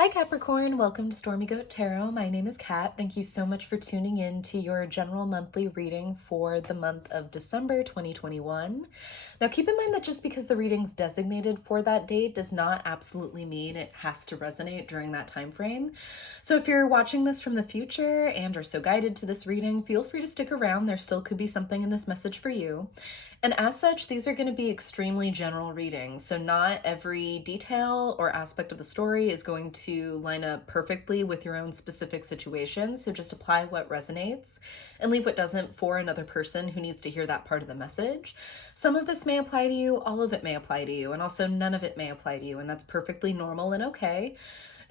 Hi Capricorn, welcome to Stormy Goat Tarot. My name is Kat. Thank you so much for tuning in to your general monthly reading for the month of December 2021. Now keep in mind that just because the reading's designated for that date does not absolutely mean it has to resonate during that time frame. So if you're watching this from the future and are so guided to this reading, feel free to stick around. There still could be something in this message for you. And as such, these are going to be extremely general readings, so not every detail or aspect of the story is going to line up perfectly with your own specific situation, so just apply what resonates and leave what doesn't for another person who needs to hear that part of the message. Some of this may apply to you, all of it may apply to you, and also none of it may apply to you, and that's perfectly normal and okay.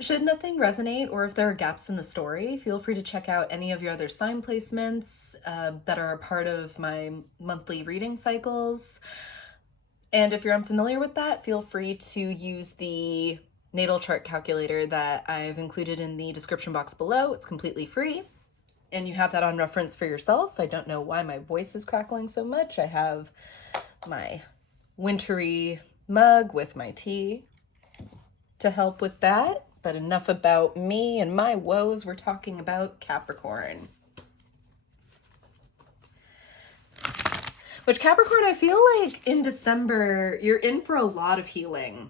Should nothing resonate, or if there are gaps in the story, feel free to check out any of your other sign placements that are a part of my monthly reading cycles. And if you're unfamiliar with that, feel free to use the natal chart calculator that I've included in the description box below. It's completely free, and you have that on reference for yourself. I don't know why my voice is crackling so much. I have my wintry mug with my tea to help with that. But enough about me and my woes. We're talking about Capricorn. Which Capricorn, I feel like in December, you're in for a lot of healing.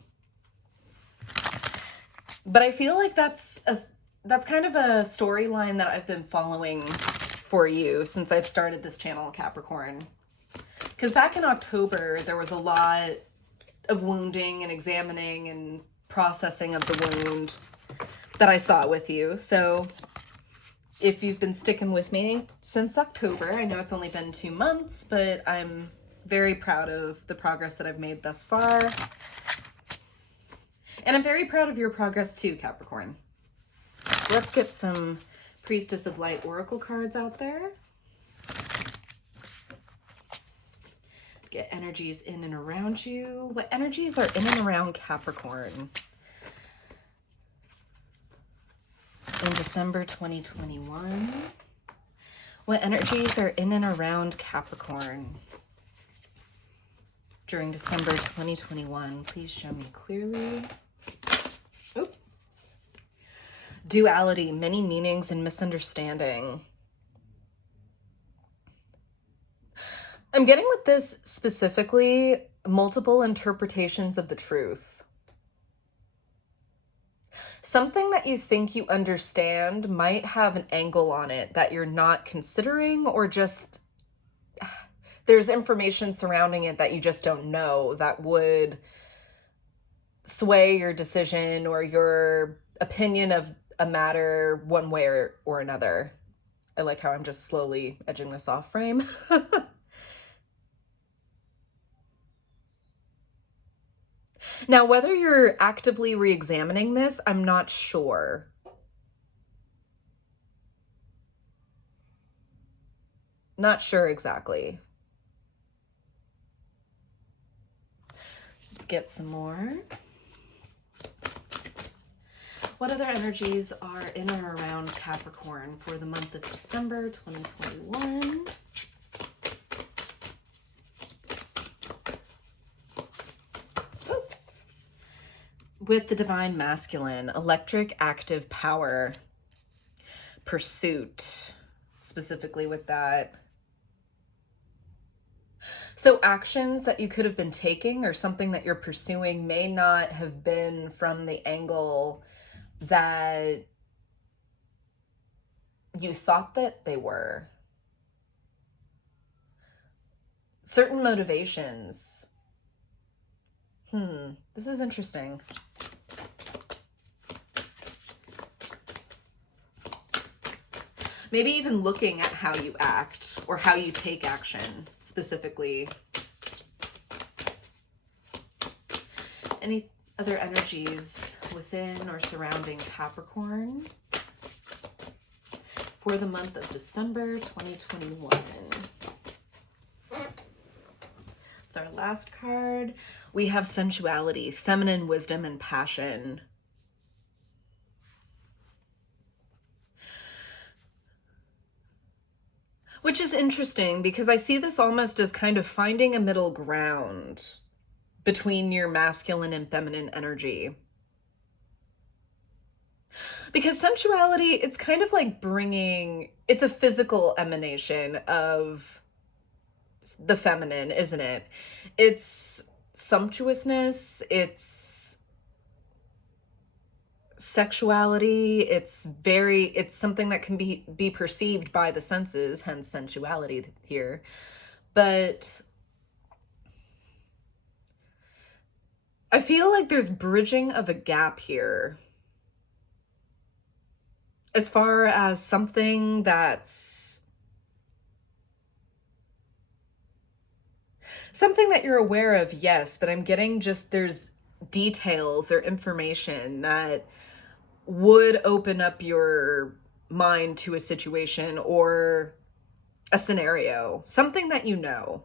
But I feel like that's kind of a storyline that I've been following for you since I've started this channel, Capricorn. Because back in October, there was a lot of wounding and examining and processing of the wound that I saw with you. So if you've been sticking with me since October, I know it's only been 2 months, but I'm very proud of the progress that I've made thus far. And I'm very proud of your progress too, Capricorn. So let's get some Priestess of Light Oracle cards out there. Get energies in and around you. What energies are in and around Capricorn in December 2021? What energies are in and around Capricorn during December 2021? Please show me clearly. Oh. Duality, many meanings and misunderstanding. I'm getting with this specifically multiple interpretations of the truth. Something that you think you understand might have an angle on it that you're not considering, or just there's information surrounding it that you just don't know that would sway your decision or your opinion of a matter one way or another. I like how I'm just slowly edging this off frame. Now, whether you're actively re-examining this, I'm not sure. Not sure exactly. Let's get some more. What other energies are in or around Capricorn for the month of December 2021? With the Divine Masculine, electric, active power, pursuit, specifically with that. So actions that you could have been taking or something that you're pursuing may not have been from the angle that you thought that they were. Certain motivations. This is interesting. Maybe even looking at how you act or how you take action specifically. Any other energies within or surrounding Capricorn for the month of December 2021? It's our last card. We have sensuality, feminine wisdom, and passion. Which is interesting because I see this almost as kind of finding a middle ground between your masculine and feminine energy. Because sensuality, it's kind of like it's a physical emanation of the feminine, isn't it? It's sumptuousness, it's sexuality, it's something that can be perceived by the senses, hence sensuality here. But I feel like there's bridging of a gap here as far as something that you're aware of, yes, but I'm getting just there's details or information that would open up your mind to a situation or a scenario, something that you know.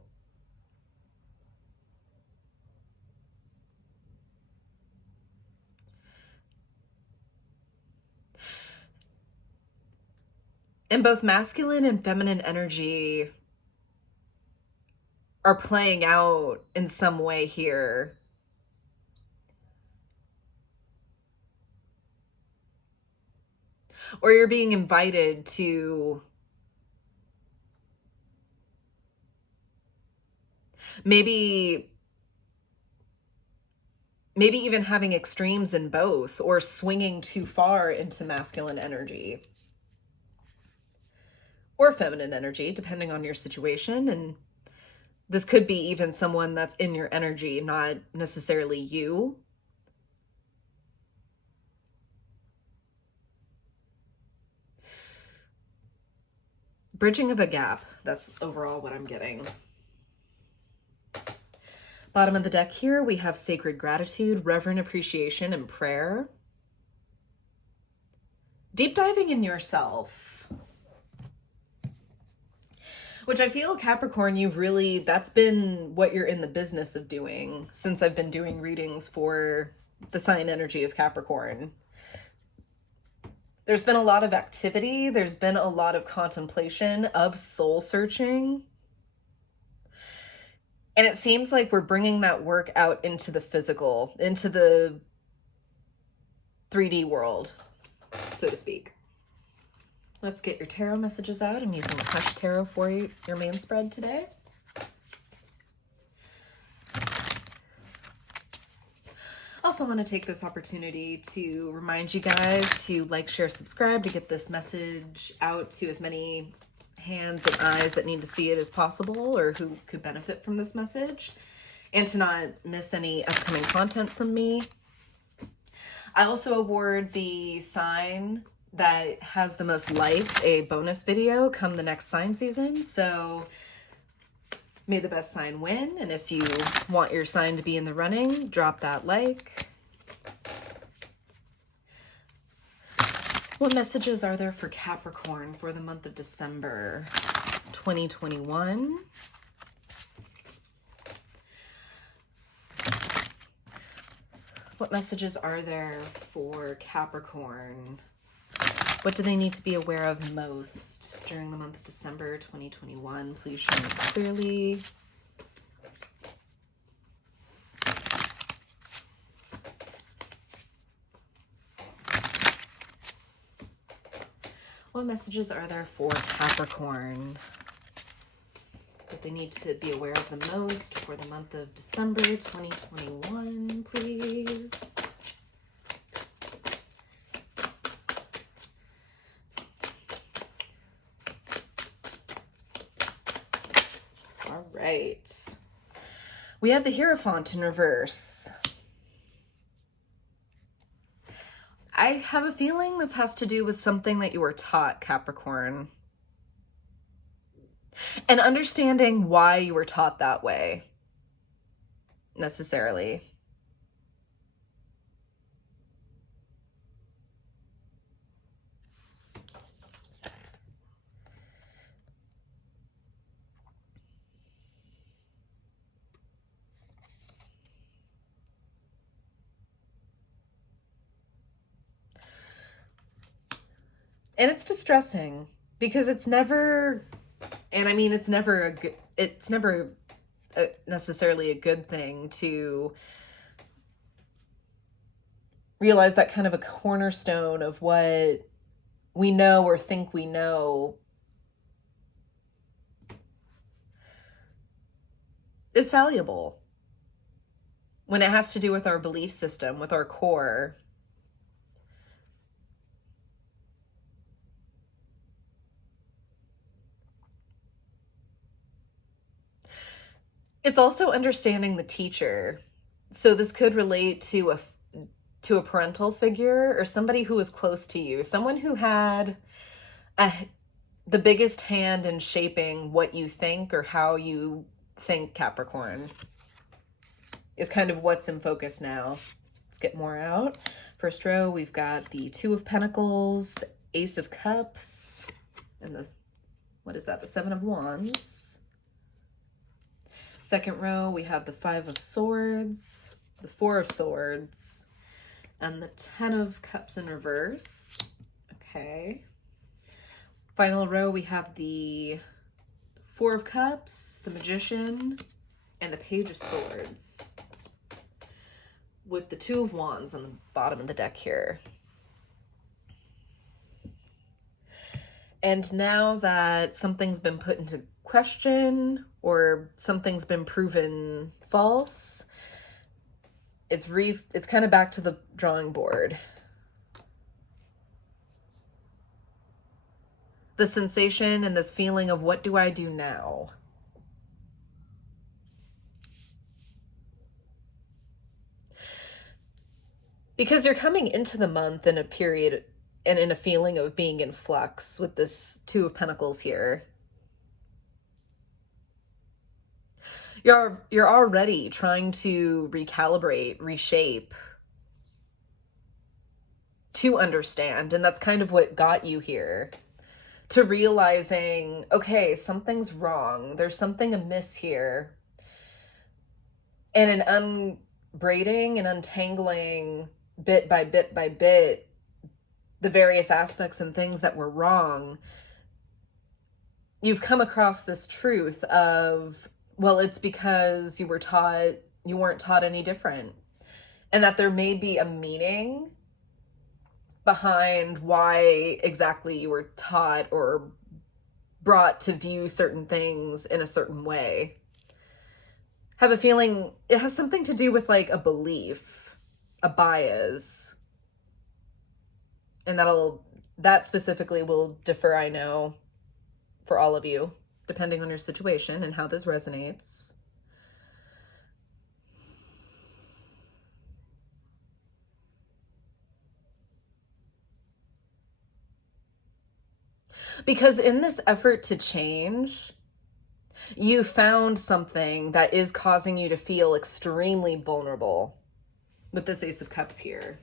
And both masculine and feminine energy are playing out in some way here. Or you're being invited to maybe even having extremes in both, or swinging too far into masculine energy or feminine energy, depending on your situation. And this could be even someone that's in your energy, not necessarily you. Bridging of a gap. That's overall what I'm getting. Bottom of the deck here, we have sacred gratitude, reverent appreciation, and prayer. Deep diving in yourself. Which I feel, Capricorn, that's been what you're in the business of doing since I've been doing readings for the sign energy of Capricorn. There's been a lot of activity. There's been a lot of contemplation of soul searching. And it seems like we're bringing that work out into the physical, into the 3D world, so to speak. Let's get your tarot messages out. I'm using Hush Tarot for your main spread today. Also want to take this opportunity to remind you guys to like, share, subscribe to get this message out to as many hands and eyes that need to see it as possible, or who could benefit from this message, and to not miss any upcoming content from me. I also award the sign that has the most likes a bonus video come the next sign season. So may the best sign win. And if you want your sign to be in the running, drop that like. What messages are there for Capricorn for the month of December 2021? What messages are there for Capricorn? What do they need to be aware of most during the month of December 2021? Please show me clearly. What messages are there for Capricorn that they need to be aware of the most for the month of December 2021, please? All right. We have the Hierophant in reverse. I have a feeling this has to do with something that you were taught, Capricorn. And understanding why you were taught that way, necessarily. And it's distressing because it's never, and I mean, it's never necessarily a good thing to realize that kind of a cornerstone of what we know or think we know is valuable when it has to do with our belief system, with our core. It's also understanding the teacher. So this could relate to a parental figure or somebody who was close to you, someone who had the biggest hand in shaping what you think or how you think, Capricorn, is kind of what's in focus now. Let's get more out. First row, we've got the Two of Pentacles, the Ace of Cups, and the, what is that? The Seven of Wands. Second row, we have the Five of Swords, the Four of Swords, and the Ten of Cups in reverse. Okay. Final row, we have the Four of Cups, the Magician, and the Page of Swords, with the Two of Wands on the bottom of the deck here. And now that something's been put into question or something's been proven false, it's kind of back to the drawing board. The sensation and this feeling of, what do I do now? Because you're coming into the month in a period and in a feeling of being in flux with this Two of Pentacles here. You're already trying to recalibrate, reshape, to understand. And that's kind of what got you here. To realizing, okay, something's wrong. There's something amiss here. And in unbraiding and untangling bit by bit by bit the various aspects and things that were wrong, you've come across this truth of, well, it's because you weren't taught any different. And that there may be a meaning behind why exactly you were taught or brought to view certain things in a certain way. Have a feeling it has something to do with like a belief, a bias. And that specifically will differ, I know, for all of you, depending on your situation and how this resonates. Because in this effort to change, you found something that is causing you to feel extremely vulnerable with this Ace of Cups here.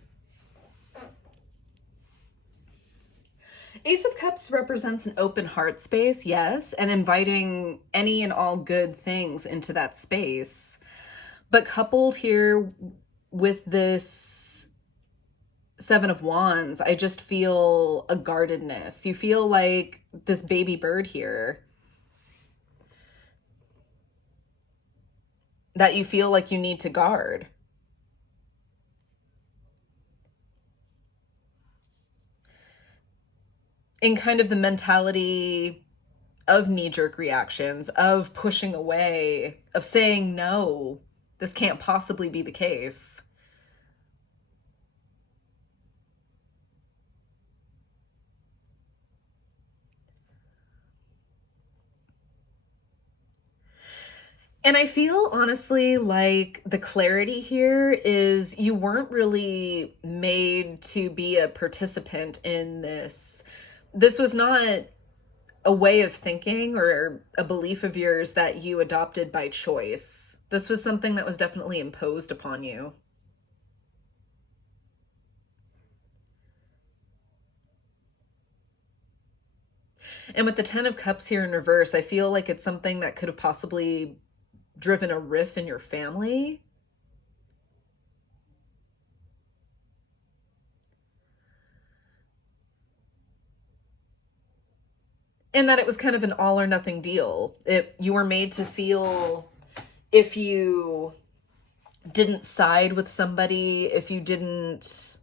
Ace of Cups represents an open heart space, yes, and inviting any and all good things into that space. But coupled here with this Seven of Wands, I just feel a guardedness. You feel like this baby bird here. That you feel like you need to guard. In kind of the mentality of knee-jerk reactions, of pushing away, of saying, no, this can't possibly be the case. And I feel honestly like the clarity here is you weren't really made to be a participant in this. This was not a way of thinking or a belief of yours that you adopted by choice. This was something that was definitely imposed upon you. And with the Ten of Cups here in reverse, I feel like it's something that could have possibly driven a rift in your family. And that it was kind of an all or nothing deal. You were made to feel if you didn't side with somebody, if you didn't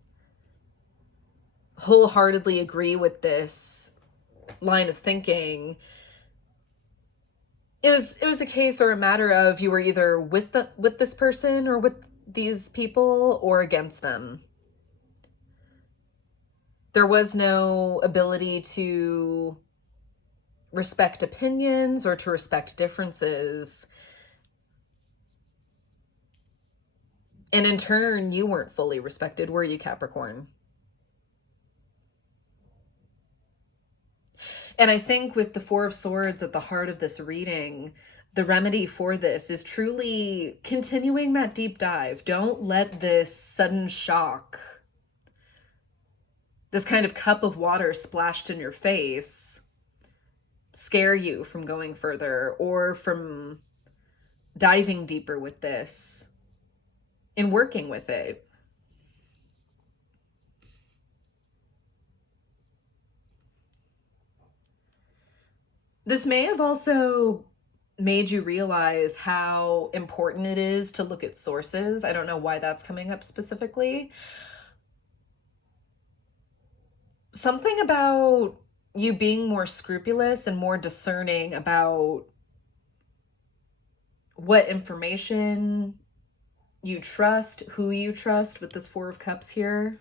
wholeheartedly agree with this line of thinking. It was a case or a matter of you were either with this person or with these people or against them. There was no ability to respect opinions or to respect differences. And in turn, you weren't fully respected, were you, Capricorn? And I think with the Four of Swords at the heart of this reading, the remedy for this is truly continuing that deep dive. Don't let this sudden shock, this kind of cup of water splashed in your face, scare you from going further or from diving deeper with this and working with it. This may have also made you realize how important it is to look at sources. I don't know why that's coming up specifically. Something about you being more scrupulous and more discerning about what information you trust, who you trust with this Four of Cups here.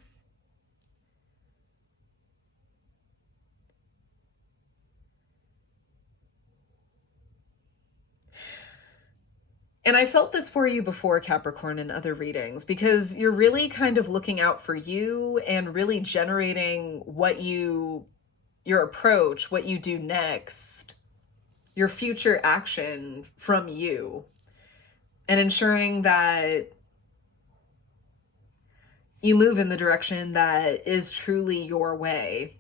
And I felt this for you before, Capricorn, in other readings, because you're really kind of looking out for you and really generating your approach, what you do next, your future action from you, and ensuring that you move in the direction that is truly your way,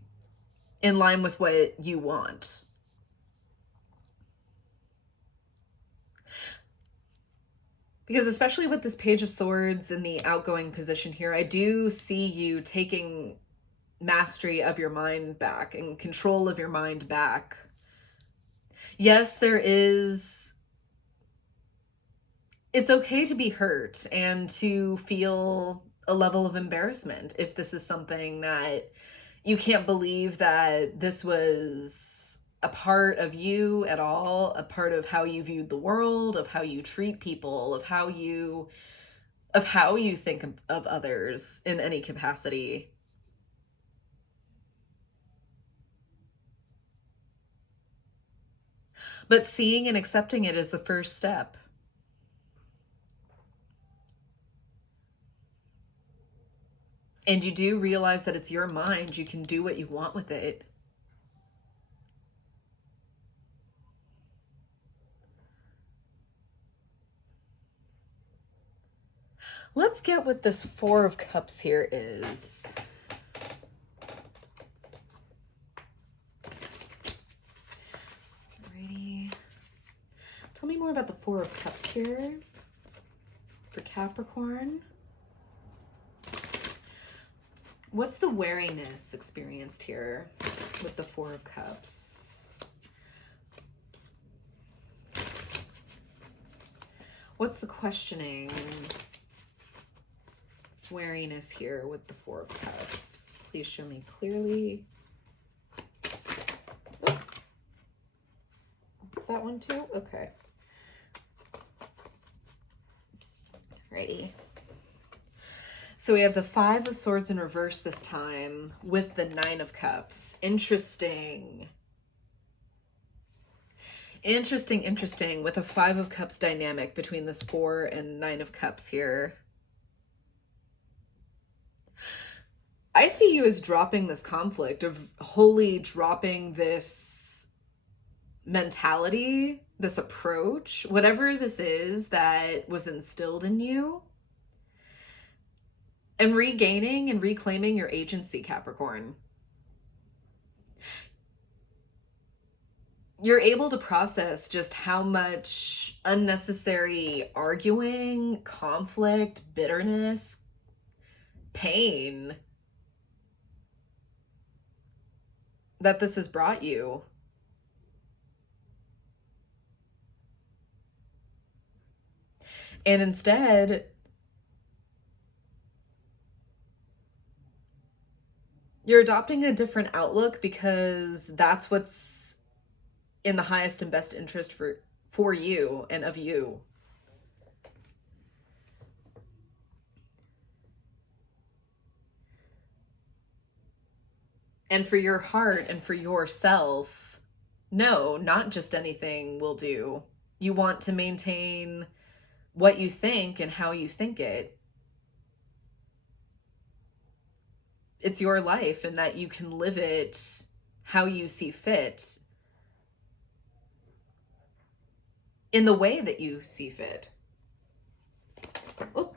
in line with what you want. Because especially with this Page of Swords in the outgoing position here, I do see you taking mastery of your mind back and control of your mind back. Yes, it's okay to be hurt and to feel a level of embarrassment if this is something that you can't believe that this was a part of you at all, a part of how you viewed the world, of how you treat people, of how you think of others in any capacity. But seeing and accepting it is the first step. And you do realize that it's your mind. You can do what you want with it. Let's get what this Four of Cups here is. Alrighty. Tell me more about the Four of Cups here for Capricorn. What's the wariness experienced here with the Four of Cups? What's the questioning wariness here with the Four of Cups? Please show me clearly. Oh. That one too? Okay. Alrighty. So we have the Five of Swords in reverse this time with the Nine of Cups. Interesting. Interesting with a Five of Cups dynamic between this Four and Nine of Cups here. I see you as dropping this conflict, of wholly dropping this mentality, this approach, whatever this is that was instilled in you, and regaining and reclaiming your agency, Capricorn. You're able to process just how much unnecessary arguing, conflict, bitterness, pain that this has brought you. And instead, You're adopting a different outlook because that's what's in the highest and best interest for you and of you. And for your heart and for yourself, no, not just anything will do. You want to maintain what you think and how you think it. It's your life, and that you can live it how you see fit, in the way that you see fit. Oh,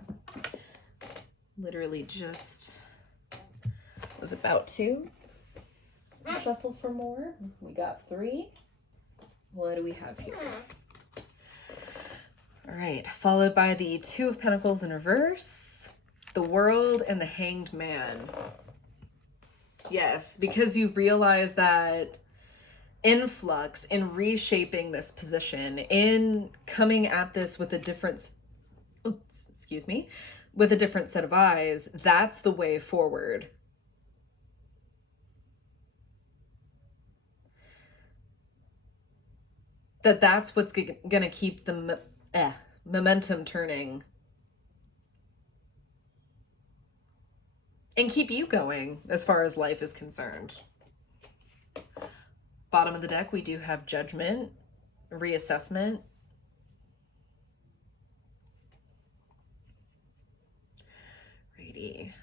literally just was about to shuffle for more. We got 3. What do we have here? All right, followed by the 2 of Pentacles in reverse, the World, and the Hanged Man. Yes, because you realize that influx in reshaping this position, in coming at this with a different, with a different set of eyes, that's the way forward. That's what's gonna keep the momentum turning and keep you going as far as life is concerned. Bottom of the deck, we do have Judgment, Reassessment. Righty.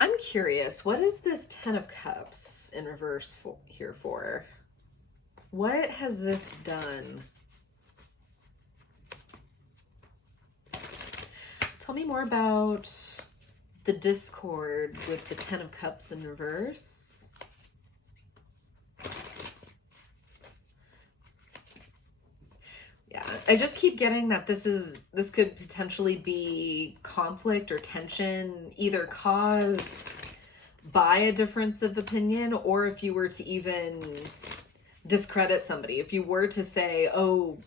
I'm curious, what is this 10 of Cups in reverse here for? What has this done? Tell me more about the discord with the 10 of Cups in reverse. Yeah, I just keep getting that this could potentially be conflict or tension, either caused by a difference of opinion, or if you were to even discredit somebody, if you were to say, oh,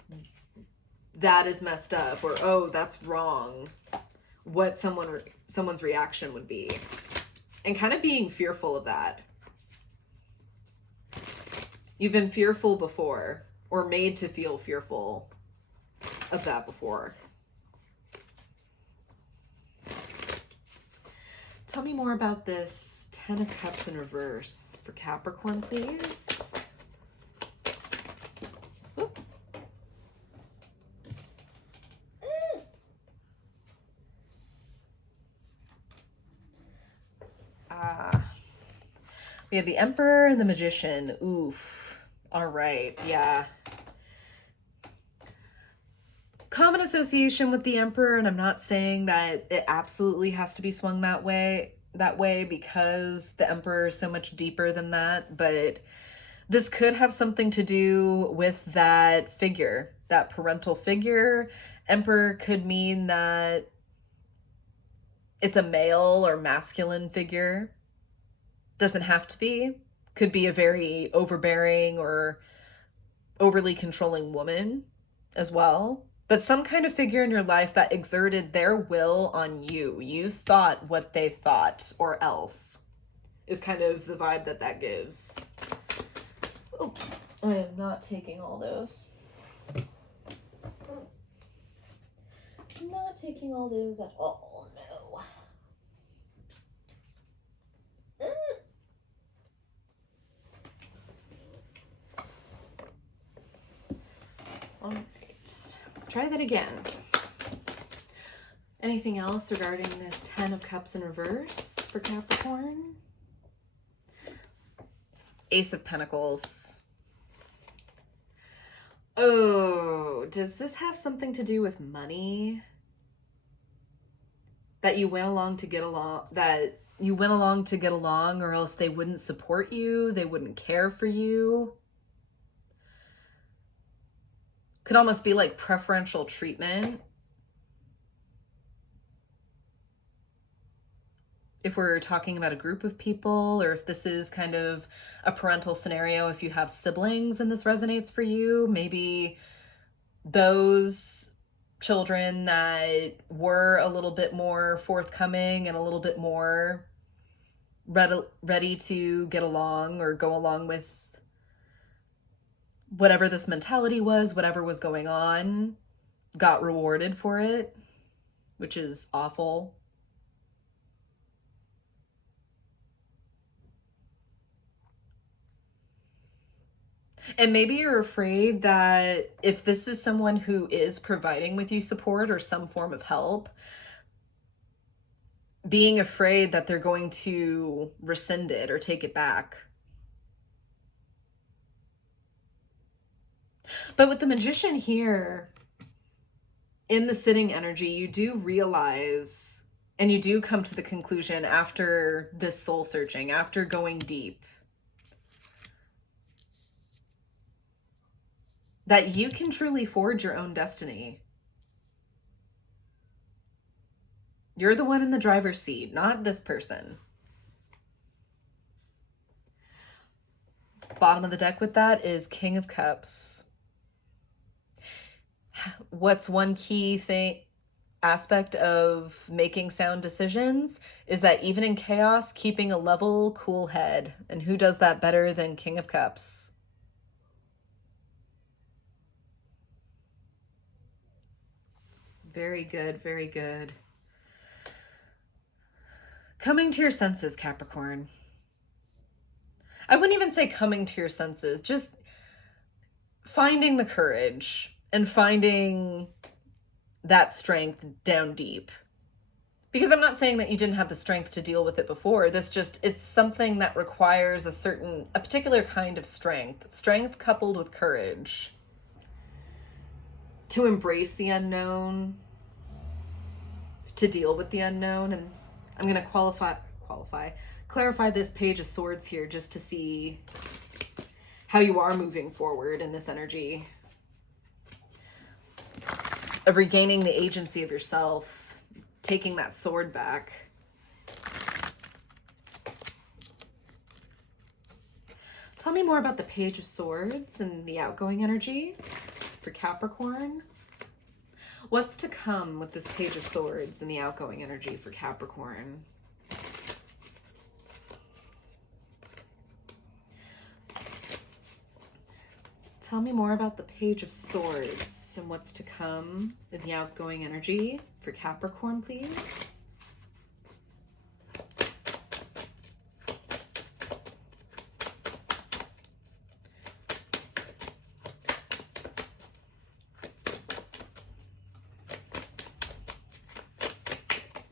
that is messed up, or oh, that's wrong, what someone's reaction would be, and kind of being fearful of that. You've been fearful before, or made to feel fearful of that before. Tell me more about this 10 of Cups in reverse for Capricorn, please. We have the Emperor and the Magician. Oof. All right. Yeah. Common association with the Emperor, and I'm not saying that it absolutely has to be swung that way, because the Emperor is so much deeper than that, but this could have something to do with that figure, that parental figure. Emperor could mean that it's a male or masculine figure. Doesn't have to be. Could be a very overbearing or overly controlling woman as well. But some kind of figure in your life that exerted their will on you. You thought what they thought, or else, is kind of the vibe that gives. Oh, I am not taking all those. I'm not taking all those at all, no. All right, let's try that again. Anything else regarding this 10 of Cups in reverse for Capricorn? Ace of Pentacles. Oh, does this have something to do with money? That you went along to get along, or else they wouldn't support you, they wouldn't care for you. Could almost be like preferential treatment. If we're talking about a group of people, or if this is kind of a parental scenario, if you have siblings and this resonates for you, maybe those children that were a little bit more forthcoming and a little bit more ready to get along or go along with whatever this mentality was, whatever was going on, got rewarded for it, which is awful. And maybe you're afraid that if this is someone who is providing with you support or some form of help, being afraid that they're going to rescind it or take it back. But with the Magician here, in the sitting energy, you do realize, and you do come to the conclusion after this soul searching, after going deep, that you can truly forge your own destiny. You're the one in the driver's seat, not this person. Bottom of the deck with that is King of Cups. What's one key aspect of making sound decisions is that even in chaos, keeping a level, cool head. And who does that better than King of Cups? Very good, very good. Coming to your senses, Capricorn. I wouldn't even say coming to your senses, just finding the courage and finding that strength down deep. Because I'm not saying that you didn't have the strength to deal with it before. It's something that requires a particular kind of strength coupled with courage to embrace the unknown, to deal with the unknown. And I'm going to clarify this Page of Swords here just to see how you are moving forward in this energy of regaining the agency of yourself, taking that sword back. Tell me more about the Page of Swords and the outgoing energy for Capricorn. What's to come with this Page of Swords and the outgoing energy for Capricorn? Tell me more about the Page of Swords and what's to come in the outgoing energy for Capricorn, please.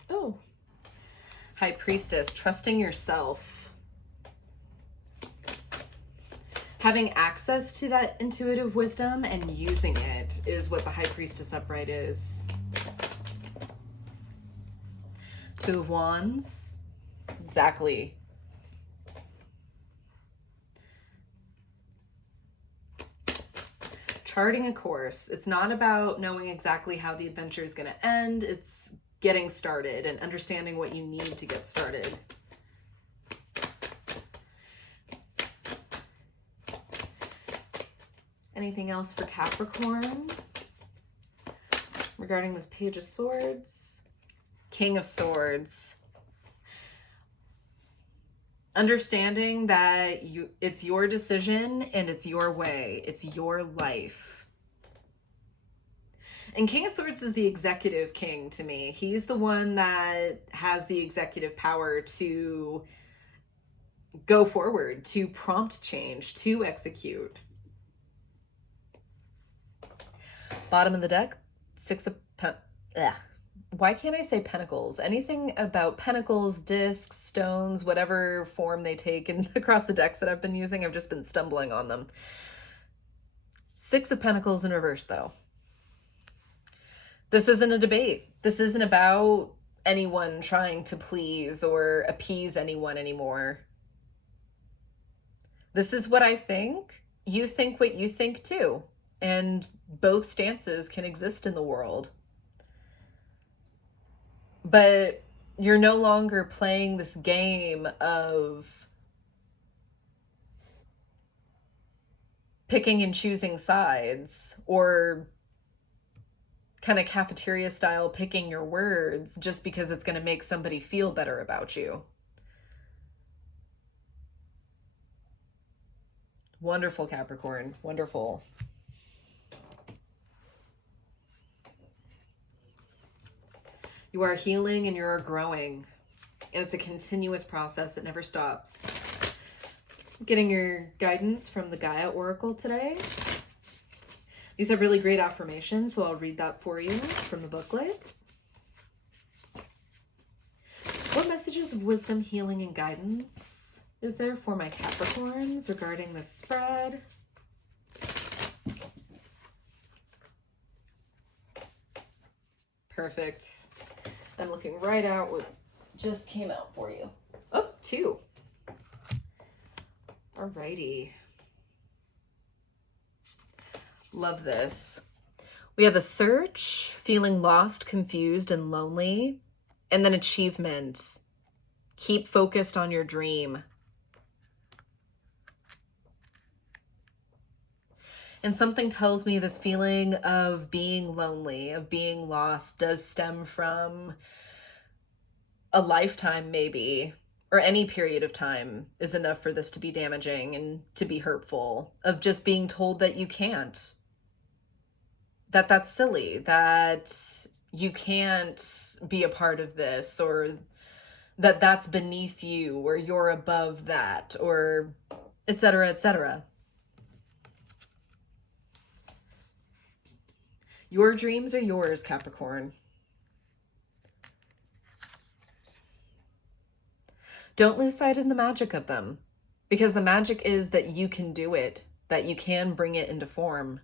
Oh, High Priestess, trusting yourself. Having access to that intuitive wisdom and using it is what the High Priestess upright is. Two of Wands. Exactly. Charting a course. It's not about knowing exactly how the adventure is going to end. It's getting started and understanding what you need to get started. Anything else for Capricorn regarding this Page of Swords? King of Swords. Understanding that it's your decision and it's your way. It's your life. And King of Swords is the executive king to me. He's the one that has the executive power to go forward, to prompt change, to execute. Bottom of the deck, why can't I say pentacles? Anything about pentacles, discs, stones, whatever form they take across the decks that I've been using, I've just been stumbling on them. Six of Pentacles in reverse, though. This isn't a debate. This isn't about anyone trying to please or appease anyone anymore. This is what I think. You think what you think too. And both stances can exist in the world. But you're no longer playing this game of picking and choosing sides or kind of cafeteria style picking your words just because it's going to make somebody feel better about you. Wonderful, Capricorn. Wonderful. You are healing and you're growing. And it's a continuous process that never stops. Getting your guidance from the Gaia Oracle today. These have really great affirmations, so I'll read that for you from the booklet. What messages of wisdom, healing, and guidance is there for my Capricorns regarding this spread? Perfect. I'm looking right out what just came out for you. Oh, 2. Alrighty. Love this. We have the search, feeling lost, confused, and lonely. And then achievement. Keep focused on your dream. And something tells me this feeling of being lonely, of being lost, does stem from a lifetime maybe, or any period of time is enough for this to be damaging and to be hurtful, of just being told that you can't, that that's silly, that you can't be a part of this, or that that's beneath you, or you're above that, or etc., etc. Your dreams are yours, Capricorn. Don't lose sight of the magic of them, because the magic is that you can do it, that you can bring it into form.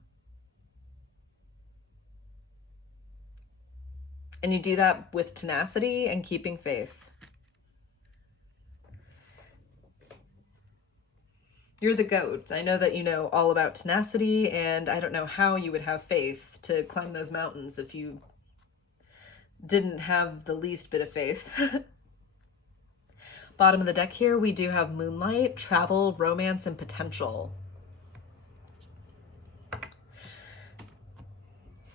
And you do that with tenacity and keeping faith. You're the goat. I know that you know all about tenacity, and I don't know how you would have faith to climb those mountains if you didn't have the least bit of faith. Bottom of the deck here, we do have moonlight, travel, romance, and potential.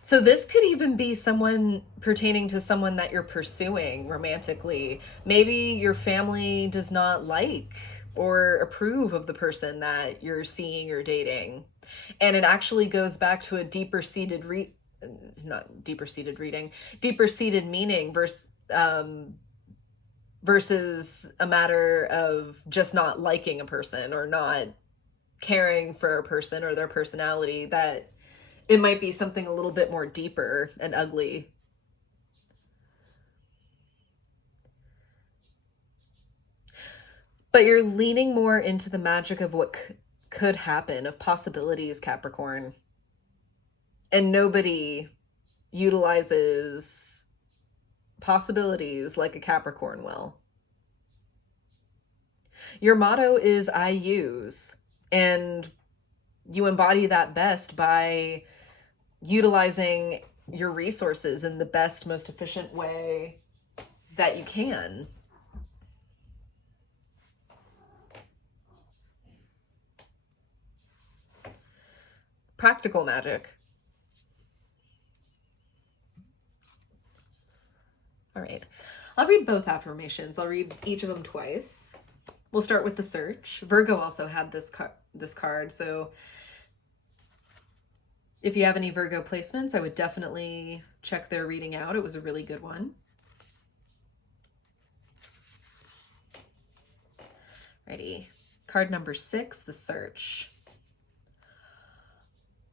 So this could even be someone pertaining to someone that you're pursuing romantically. Maybe your family does not like or approve of the person that you're seeing or dating. And it actually goes back to a deeper seated meaning versus a matter of just not liking a person or not caring for a person or their personality, that it might be something a little bit more deeper and ugly. But you're leaning more into the magic of what could happen, of possibilities, Capricorn. And nobody utilizes possibilities like a Capricorn will. Your motto is I use, and you embody that best by utilizing your resources in the best, most efficient way that you can. Practical magic. All right. I'll read both affirmations. I'll read each of them twice. We'll start with the search. Virgo also had this card, so if you have any Virgo placements, I would definitely check their reading out. It was a really good one. Ready. Card number 6, the search.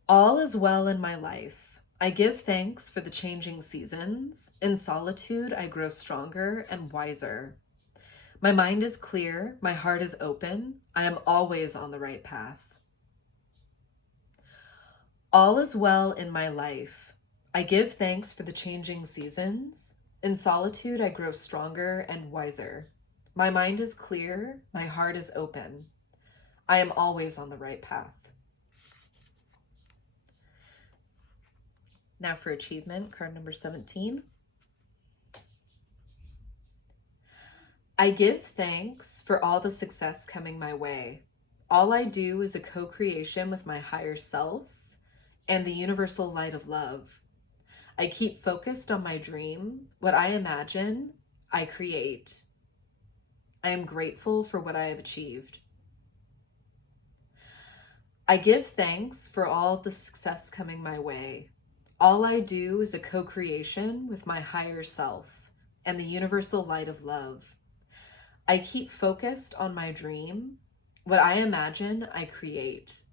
All is well in my life. I give thanks for the changing seasons. In solitude, I grow stronger and wiser. My mind is clear. My heart is open. I am always on the right path. All is well in my life. I give thanks for the changing seasons. In solitude, I grow stronger and wiser. My mind is clear. My heart is open. I am always on the right path. Now for achievement, card number 17. I give thanks for all the success coming my way. All I do is a co-creation with my higher self and the universal light of love. I keep focused on my dream. What I imagine, I create. I am grateful for what I have achieved. I give thanks for all the success coming my way. All I do is a co-creation with my higher self and the universal light of love. I keep focused on my dream. What I imagine, I create.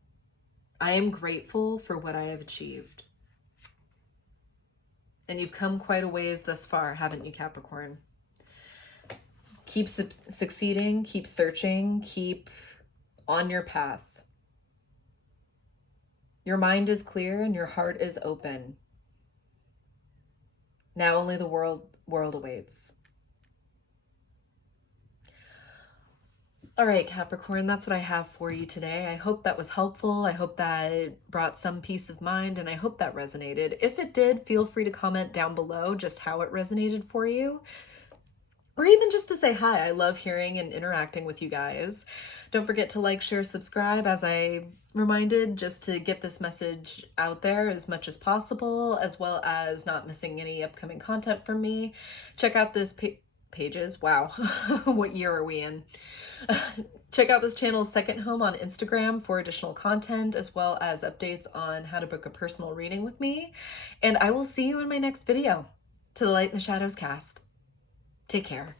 I am grateful for what I have achieved. And you've come quite a ways thus far, haven't you, Capricorn? Keep succeeding, keep searching, keep on your path. Your mind is clear and your heart is open. Now only the world awaits. All right, Capricorn, that's what I have for you today. I hope that was helpful. I hope that brought some peace of mind, and I hope that resonated. If it did, feel free to comment down below just how it resonated for you. Or even just to say hi. I love hearing and interacting with you guys. Don't forget to like, share, subscribe, as I reminded, just to get this message out there as much as possible, as well as not missing any upcoming content from me. Check out this pages. Wow, what year are we in? Check out this channel's second home on Instagram for additional content, as well as updates on how to book a personal reading with me. And I will see you in my next video. To the Light in the Shadows cast. Take care.